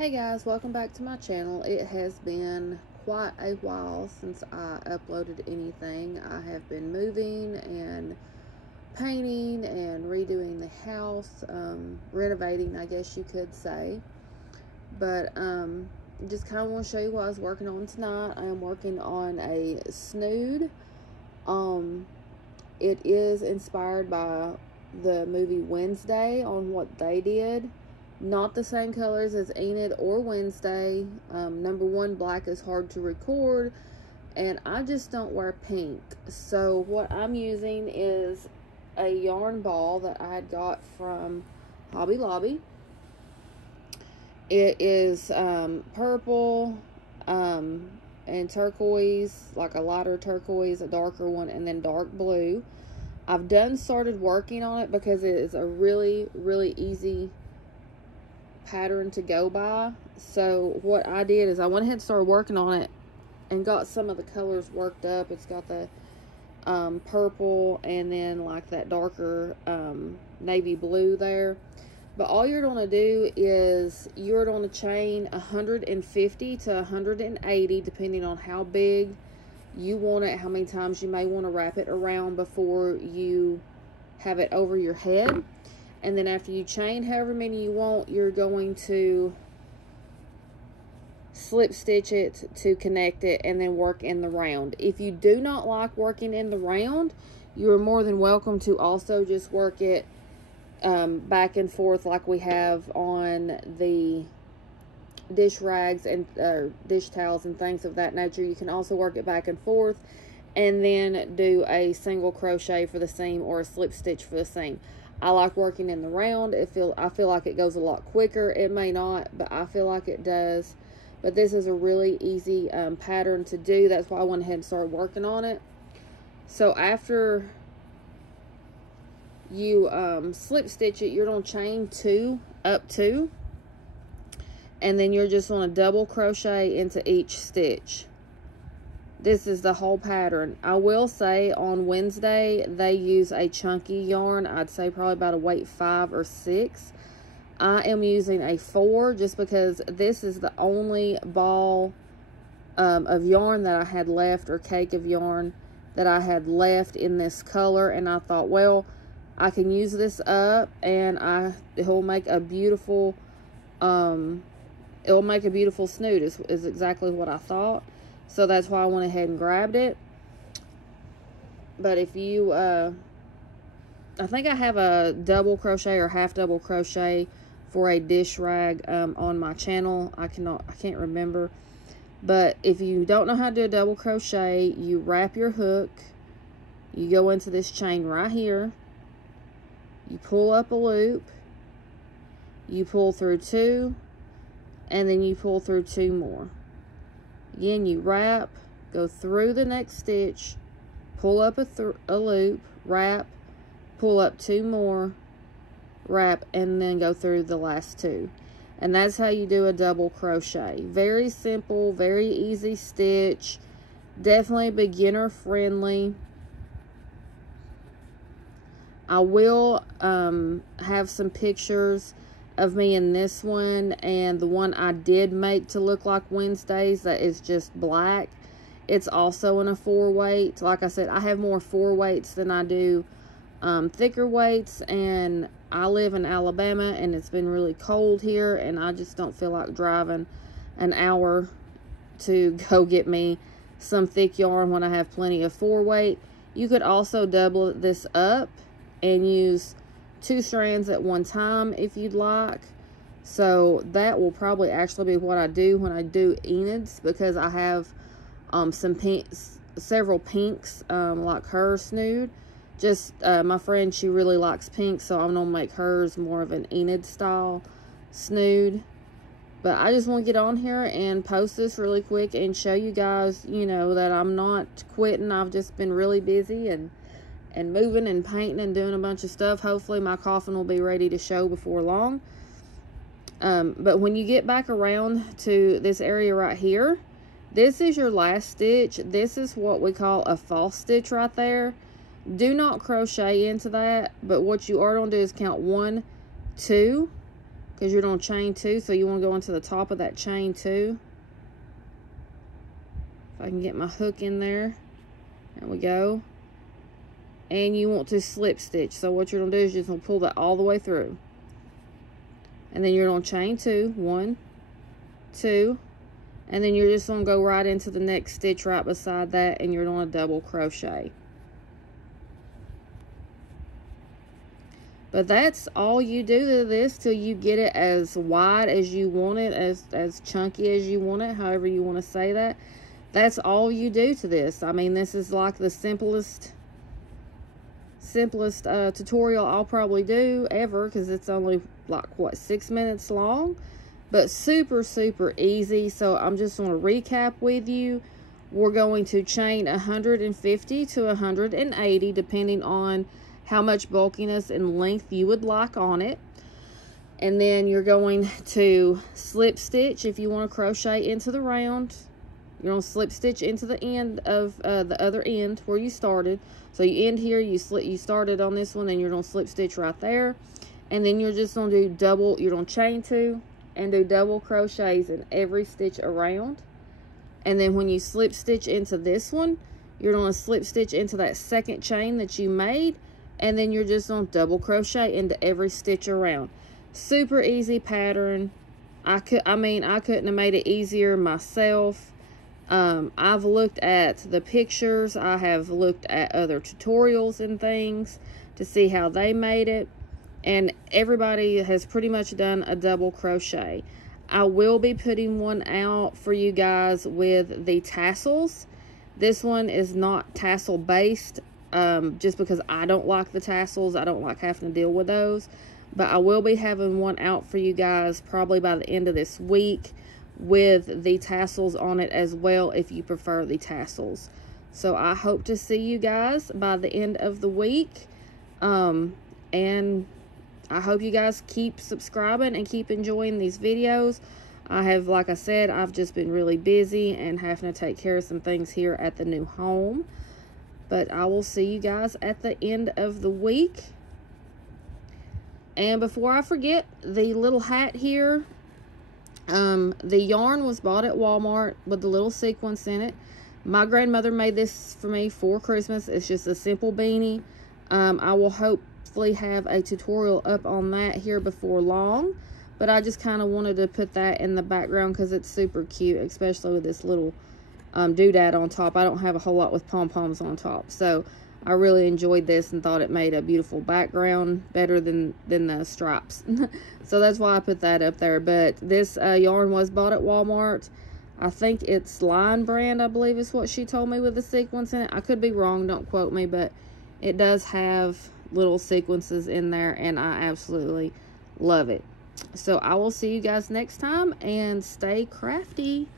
Hey guys, welcome back to my channel. It has been quite a while since I uploaded anything. I have been moving and painting and redoing the house, renovating, I guess you could say. But just kind of want to show you what I was working on tonight. I am working on a Snood. It is inspired by the movie Wednesday on what they did. Not the same colors as Enid or Wednesday. Number one, black is hard to record, and I just don't wear pink. So what I'm using is a yarn ball that I had got from Hobby Lobby. It is purple and turquoise, like a lighter turquoise, a darker one, and then dark blue. I've started working on it because it is a really easy pattern to go by. So what I did is I went ahead and started working on it and got some of the colors worked up. It's got the purple and then like that darker navy blue there. But all you're going to do is you're going to chain 150 to 180 depending on how big you want it, how many times you may want to wrap it around before you have it over your head. And then after you chain however many you want, you're going to slip stitch it to connect it and then work in the round. If you do not like working in the round, you're more than welcome to also just work it back and forth like we have on the dish rags and dish towels and things of that nature. You can also work it back and forth and then do a single crochet for the seam or a slip stitch for the seam. I like working in the round. I feel like it goes a lot quicker. It may not, but I feel like it does. But this is a really easy pattern to do. That's why I went ahead and started working on it. So after you slip stitch it, you're going to chain up two. And then you're just going to double crochet into each stitch. This is the whole pattern. I will say on Wednesday, they use a chunky yarn. I'd say probably about a weight 5 or 6. I am using a 4 just because this is the only ball of yarn that I had left, or cake of yarn that I had left in this color. And I thought, well, I can use this up and it'll make a beautiful, Snood is exactly what I thought. So that's why I went ahead and grabbed it. But if you, I think I have a double crochet or half double crochet for a dish rag on my channel. I can't remember. But if you don't know how to do a double crochet, you wrap your hook. You go into this chain right here. You pull up a loop. You pull through 2. And then you pull through 2 more. Again, you wrap, go through the next stitch, pull up a loop, wrap, pull up 2 more, wrap, and then go through the last 2. And that's how you do a double crochet. Very simple, very easy stitch, definitely beginner friendly. I will have some pictures of me in this one, and the one I did make to look like Wednesdays that is just black. It's also in a 4 weight. Like I said, I have more 4 weights than I do thicker weights, and I live in Alabama and it's been really cold here, and I just don't feel like driving an hour to go get me some thick yarn when I have plenty of 4 weight. You could also double this up and use 2 strands at one time if you'd like. So that will probably actually be what I do when I do Enids, because I have several pinks like her Snood. Just my friend, she really likes pink, so I'm gonna make hers more of an Enid style Snood. But I just want to get on here and post this really quick and show you guys, you know, that I'm not quitting. I've just been really busy and moving and painting and doing a bunch of stuff. Hopefully my coffin will be ready to show before long. But when you get back around to this area right here, this is your last stitch. This is what we call a false stitch right there. Do not crochet into that, but what you are going to do is count 1, 2, because you're going to chain 2. So you want to go into the top of that chain 2. If I can get my hook in there. There we go. And you want to slip stitch. So what you're going to do is you're just going to pull that all the way through. And then you're going to chain 2. 1, 2. And then you're just going to go right into the next stitch right beside that. And you're going to double crochet. But that's all you do to this till you get it as wide as you want it, as chunky as you want it, however you want to say that. That's all you do to this. I mean, this is like the simplest tutorial I'll probably do ever, because it's only like, what, 6 minutes long? But super, super easy. So I'm just going to recap with you. We're going to chain 150 to 180, depending on how much bulkiness and length you would like on it. And then you're going to slip stitch if you want to crochet into the round. You're going to slip stitch into the end of the other end where you started. So you end here, you started on this one, and you're going to slip stitch right there. And then you're just going to do you're going to chain 2 and do double crochets in every stitch around. And then when you slip stitch into this one, you're going to slip stitch into that second chain that you made. And then you're just going to double crochet into every stitch around. Super easy pattern. I couldn't have made it easier myself. I've looked at the pictures. I have looked at other tutorials and things to see how they made it. And everybody has pretty much done a double crochet. I will be putting one out for you guys with the tassels. This one is not tassel based. Just because I don't like the tassels. I don't like having to deal with those. But I will be having one out for you guys probably by the end of this week with the tassels on it as well, if you prefer the tassels. So I hope to see you guys by the end of the week. And I hope you guys keep subscribing and keep enjoying these videos. I have, like I said, I've just been really busy and having to take care of some things here at the new home. But I will see you guys at the end of the week. And before I forget, the little hat here, the yarn was bought at Walmart with the little sequins in it. My grandmother made this for me for Christmas. It's just a simple beanie. I will hopefully have a tutorial up on that here before long. But I just kind of wanted to put that in the background because it's super cute, especially with this little doodad on top. I don't have a whole lot with pom-poms on top, so I really enjoyed this and thought it made a beautiful background, better than the stripes. So that's why I put that up there. But this yarn was bought at Walmart. I think it's Line brand, I believe is what she told me, with the sequins in it. I could be wrong, don't quote me, but it does have little sequences in there, and I absolutely love it. So I will see you guys next time, and stay crafty.